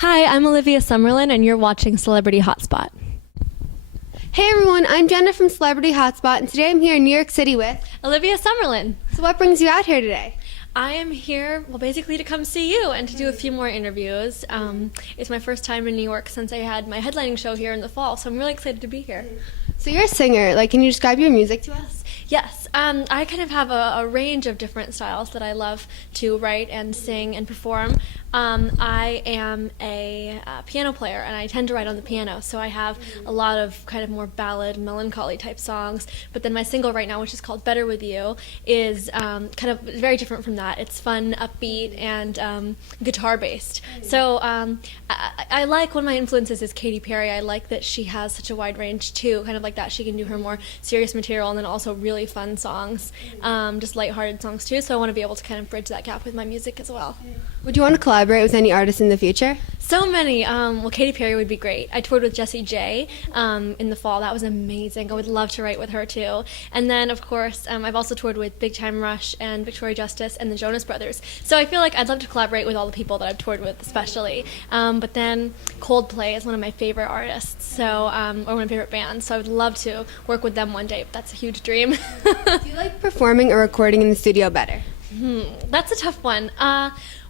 Hi, I'm Olivia Somerlyn, and you're watching Celebrity Hotspot. Hey everyone, I'm Jenna from Celebrity Hotspot, and today I'm here in New York City with. Olivia Somerlyn. So, what brings you out here today? I am here, well, basically to come see you and to do a few more interviews. It's my first time in New York since I had my headlining show here in the fall, so I'm really excited to be here. So, you're a singer. Can you describe your music to us? Yes, I kind of have a range of different styles that I love to write and sing and perform. I am a piano player, and I tend to write on the piano, so I have a lot of kind of more ballad, melancholy type songs. But then my single right now, which is called Better With You, is kind of very different from that. It's fun, upbeat, and guitar-based. So I like, one of my influences is Katy Perry. I like that she has such a wide range, too, kind of like that. She can do her more serious material and then also really fun songs, just lighthearted songs, too. So I want to be able to kind of bridge that gap with my music as well. Would you want to collaborate with any artists in the future? So many. Well, Katy Perry would be great. I toured with Jessie J in the fall. That was amazing. I would love to write with her too. And then, of course, I've also toured with Big Time Rush and Victoria Justice and the Jonas Brothers. So I feel like I'd love to collaborate with all the people that I've toured with, especially. But then Coldplay is one of my favorite artists, so or one of my favorite bands. So I would love to work with them one day. But that's a huge dream. Do you like performing or recording in the studio better? That's a tough one.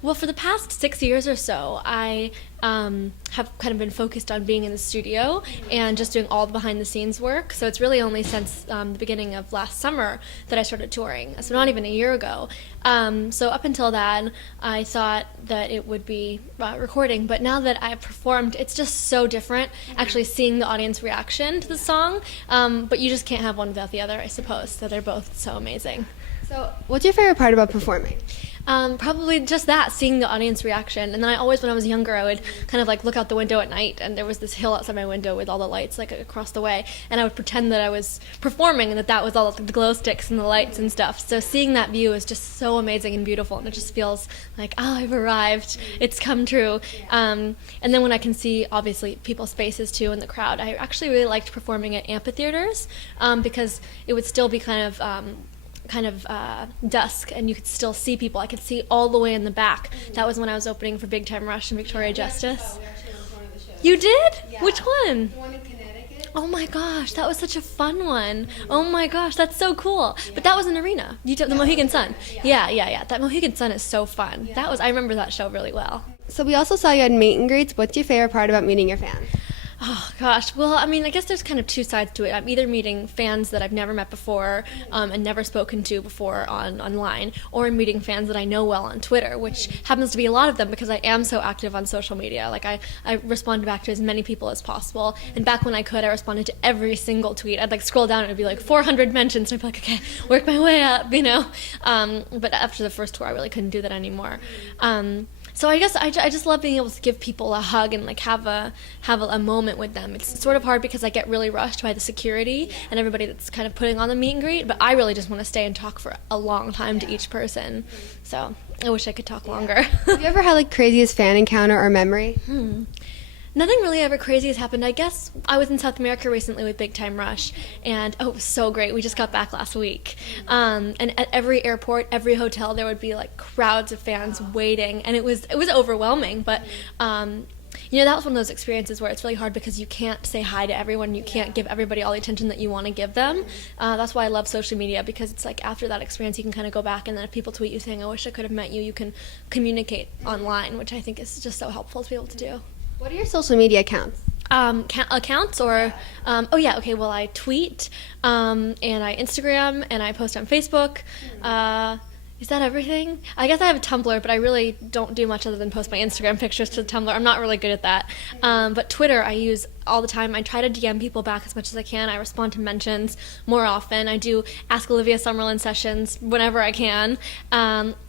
Well, for the past 6 years or so, I have kind of been focused on being in the studio and just doing all the behind-the-scenes work. So it's really only since the beginning of last summer that I started touring, so not even a year ago. So up until then, I thought that it would be recording, but now that I've performed, it's just so different, actually seeing the audience reaction to the song. But you just can't have one without the other, I suppose, so they're both so amazing. So, what's your favorite part about performing? Probably just that, seeing the audience reaction. And then I always, when I was younger, I would kind of look out the window at night, and there was this hill outside my window with all the lights across the way, and I would pretend that I was performing and that was all the glow sticks and the lights and stuff. So seeing that view is just so amazing and beautiful, and it just feels like, oh, I've arrived, it's come true. And then when I can see, obviously, people's faces too in the crowd, I actually really liked performing at amphitheaters because it would still be kind of dusk, and you could still see people. I could see all the way in the back. That was when I was opening for Big Time Rush and Victoria Justice. We actually went to one of the shows. You did? Yeah. Which one? The one in Connecticut. Oh my gosh, that was such a fun one. Oh my gosh, that's so cool. But that was an arena. The Mohegan Sun. Yeah. That Mohegan Sun is so fun. I remember that show really well. So, we also saw you at meet and greets. What's your favorite part about meeting your fans? Oh gosh, well, I mean, I guess there's kind of two sides to it. I'm either meeting fans that I've never met before and never spoken to before online, or I'm meeting fans that I know well on Twitter, which happens to be a lot of them because I am so active on social media. I respond back to as many people as possible, and back when I could, I responded to every single tweet. I'd scroll down and it'd be 400 mentions, and I'd be okay, work my way up, But after the first tour, I really couldn't do that anymore. So I guess I just love being able to give people a hug and have a moment with them. It's sort of hard because I get really rushed by the security and everybody that's kind of putting on the meet and greet, but I really just want to stay and talk for a long time to each person. So I wish I could talk longer. Have you ever had craziest fan encounter or memory? Nothing really ever crazy has happened. I guess I was in South America recently with Big Time Rush, and it was so great. We just got back last week. And at every airport, every hotel, there would be crowds of fans waiting, and it was overwhelming. But that was one of those experiences where it's really hard because you can't say hi to everyone. You can't give everybody all the attention that you want to give them. That's why I love social media, because it's after that experience, you can kind of go back, and then if people tweet you saying, I wish I could have met you, you can communicate online, which I think is just so helpful to be able to do. What are your social media accounts? Accounts or well, I tweet and I Instagram and I post on Facebook. Is that everything? I guess I have a Tumblr, but I really don't do much other than post my Instagram pictures to the Tumblr. I'm not really good at that. But Twitter I use all the time. I try to DM people back as much as I can. I respond to mentions more often. I do Ask Olivia Somerlyn sessions whenever I can.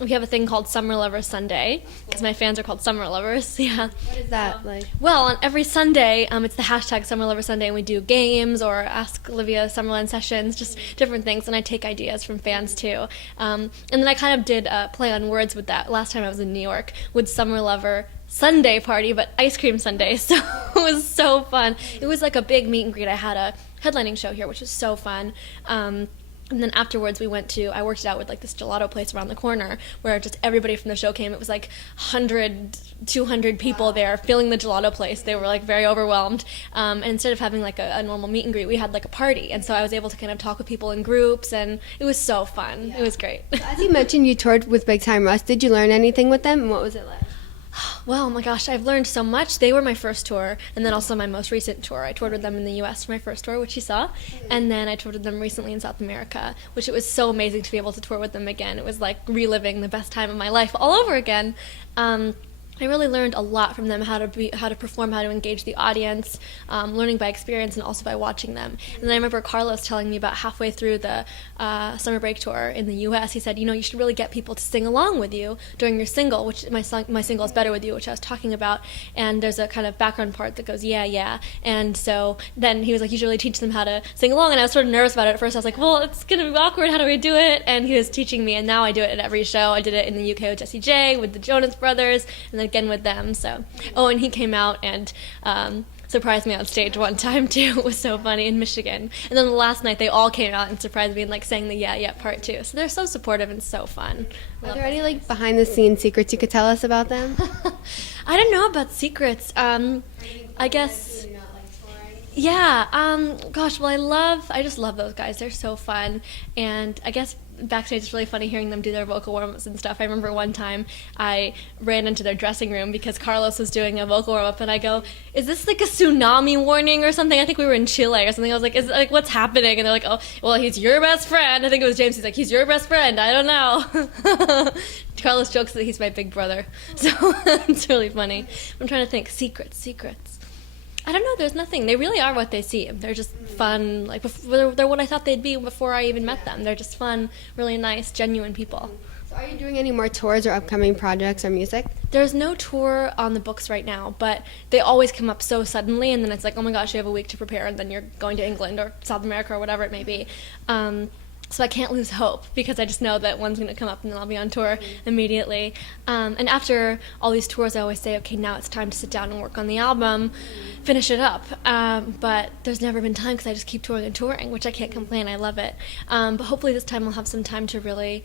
We have a thing called Summer Lovers Sunday, because my fans are called Summer Lovers. Yeah. What is that like? Well, on every Sunday, it's the hashtag Summer Lovers Sunday, and we do games or Ask Olivia Somerlyn sessions, just different things, and I take ideas from fans too. And then I kind of did play on words with that last time I was in New York with Summer Lover Sunday party, but ice cream Sunday. So it was so fun. It was a big meet and greet. I had a headlining show here, which was so fun. And then afterwards, I worked it out with like this gelato place around the corner where just everybody from the show came. It was like 100, 200 people there filling the gelato place. They were like very overwhelmed. And instead of having like a normal meet and greet, we had like a party. And so I was able to kind of talk with people in groups, and it was so fun. It was great. As you mentioned, you toured with Big Time Rush. Did you learn anything with them, and what was it like? Well, oh my gosh, I've learned so much. They were my first tour, and then also my most recent tour. I toured with them in the U.S. for my first tour, which you saw, and then I toured with them recently in South America, which it was so amazing to be able to tour with them again. It was like reliving the best time of my life all over again. I really learned a lot from them, how to perform, how to engage the audience, learning by experience and also by watching them. And then I remember Carlos telling me about halfway through the summer break tour in the U.S., he said, you should really get people to sing along with you during your single, which my single is Better With You, which I was talking about. And there's a kind of background part that goes, yeah, yeah. And so then he was like, you should really teach them how to sing along. And I was sort of nervous about it at first. I was like, well, it's going to be awkward. How do we do it? And he was teaching me, and now I do it at every show. I did it in the UK with Jessie J, with the Jonas Brothers, and then again with them. So, and he came out and surprised me on stage one time too. It was so funny in Michigan. And then the last night they all came out and surprised me and like sang the Yeah Yeah part too. So they're so supportive and so fun. Are there any like behind the scenes secrets you could tell us about them? I don't know about secrets. I guess. Yeah. Gosh. Well, I just love those guys. They're so fun. And I guess backstage it's really funny hearing them do their vocal warm-ups and stuff. I remember one time I ran into their dressing room because Carlos was doing a vocal warm-up, and I go, is this like a tsunami warning or something? I think we were in Chile or something. I was like, is like what's happening? And they're like, oh, well, he's your best friend. I think it was James. He's like, he's your best friend. I don't know. Carlos jokes that he's my big brother. So it's really funny. I'm trying to think. Secrets. I don't know. There's nothing. They really are what they seem. They're just fun. Like they're what I thought they'd be before I even met them. They're just fun, really nice, genuine people. So are you doing any more tours or upcoming projects or music? There's no tour on the books right now, but they always come up so suddenly, and then it's like, oh my gosh, you have a week to prepare, and then you're going to England or South America or whatever it may be. So I can't lose hope because I just know that one's going to come up and then I'll be on tour immediately. And after all these tours, I always say, okay, now it's time to sit down and work on the album, finish it up. But there's never been time because I just keep touring and touring, which I can't complain. I love it. But hopefully this time I'll have some time to really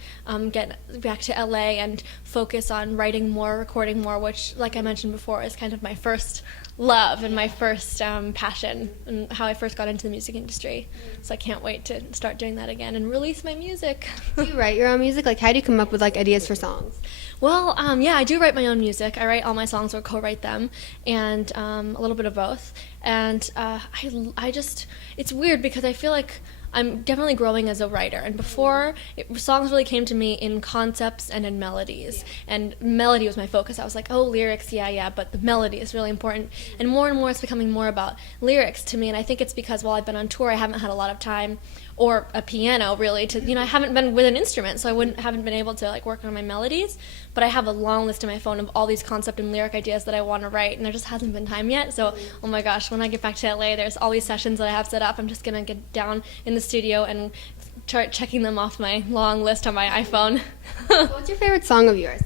get back to LA and focus on writing more, recording more, which, like I mentioned before, is kind of my first love and my first passion and how I first got into the music industry. So I can't wait to start doing that again and release my music. Do you write your own music? Like, how do you come up with like ideas for songs? Well, yeah, I do write my own music. I write all my songs or co-write them, and a little bit of both. And I just, it's weird because I feel like I'm definitely growing as a writer, and before, songs really came to me in concepts and in melodies, and melody was my focus. I was like, oh, lyrics, yeah, but the melody is really important, and more it's becoming more about lyrics to me, and I think it's because while I've been on tour, I haven't had a lot of time or a piano really to, I haven't been with an instrument, so haven't been able to like work on my melodies, but I have a long list in my phone of all these concept and lyric ideas that I want to write, and there just hasn't been time yet. So oh my gosh, when I get back to LA, there's all these sessions that I have set up. I'm just gonna get down in the studio and start checking them off my long list on my iPhone. What's your favorite song of yours?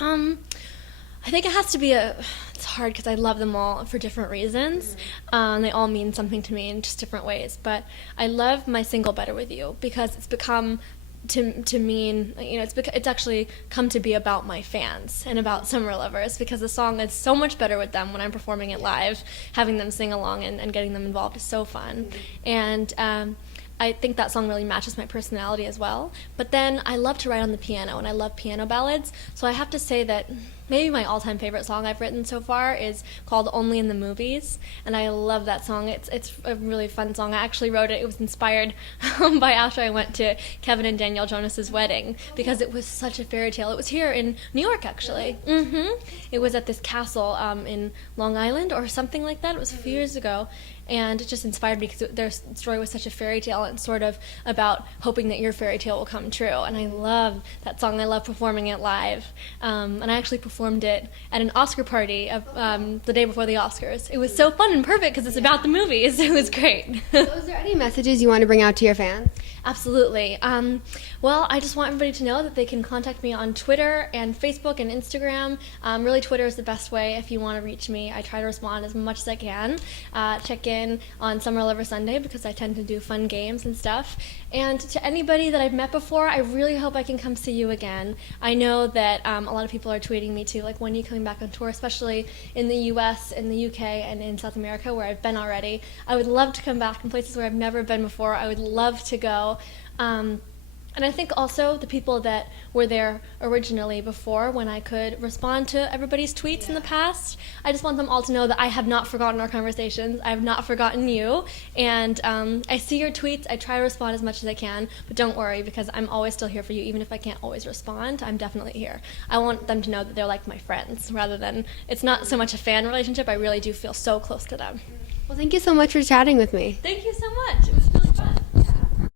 I think it has to be it's hard because I love them all for different reasons. They all mean something to me in just different ways. But I love my single Better With You because it's become to mean, it's actually come to be about my fans and about summer lovers, because the song is so much better with them when I'm performing it live. Having them sing along and getting them involved is so fun. And I think that song really matches my personality as well. But then I love to write on the piano, and I love piano ballads. So I have to say that maybe my all-time favorite song I've written so far is called Only in the Movies, and I love that song. It's a really fun song. I actually wrote it. It was inspired by after I went to Kevin and Danielle Jonas's wedding, because it was such a fairy tale. It was here in New York, actually. It was at this castle in Long Island or something like that. It was a few years ago. And it just inspired me because their story was such a fairy tale, and sort of about hoping that your fairy tale will come true. And I love that song. I love performing it live. And I actually performed performed it at an Oscar party the day before the Oscars. It was so fun and perfect because it's about the movies. It was great. So is there any messages you want to bring out to your fans? Absolutely. Well, I just want everybody to know that they can contact me on Twitter and Facebook and Instagram. Really, Twitter is the best way if you want to reach me. I try to respond as much as I can. Check in on Summer Lover Sunday because I tend to do fun games and stuff. And to anybody that I've met before, I really hope I can come see you again. I know that a lot of people are tweeting me too, like, when are you coming back on tour, especially in the US, in the UK, and in South America where I've been already. I would love to come back in places where I've never been before. I would love to go. And I think also the people that were there originally before, when I could respond to everybody's tweets in the past, I just want them all to know that I have not forgotten our conversations. I have not forgotten you. And I see your tweets. I try to respond as much as I can. But don't worry, because I'm always still here for you. Even if I can't always respond, I'm definitely here. I want them to know that they're like my friends, rather than, it's not so much a fan relationship. I really do feel so close to them. Well, thank you so much for chatting with me. Thank you so much. It was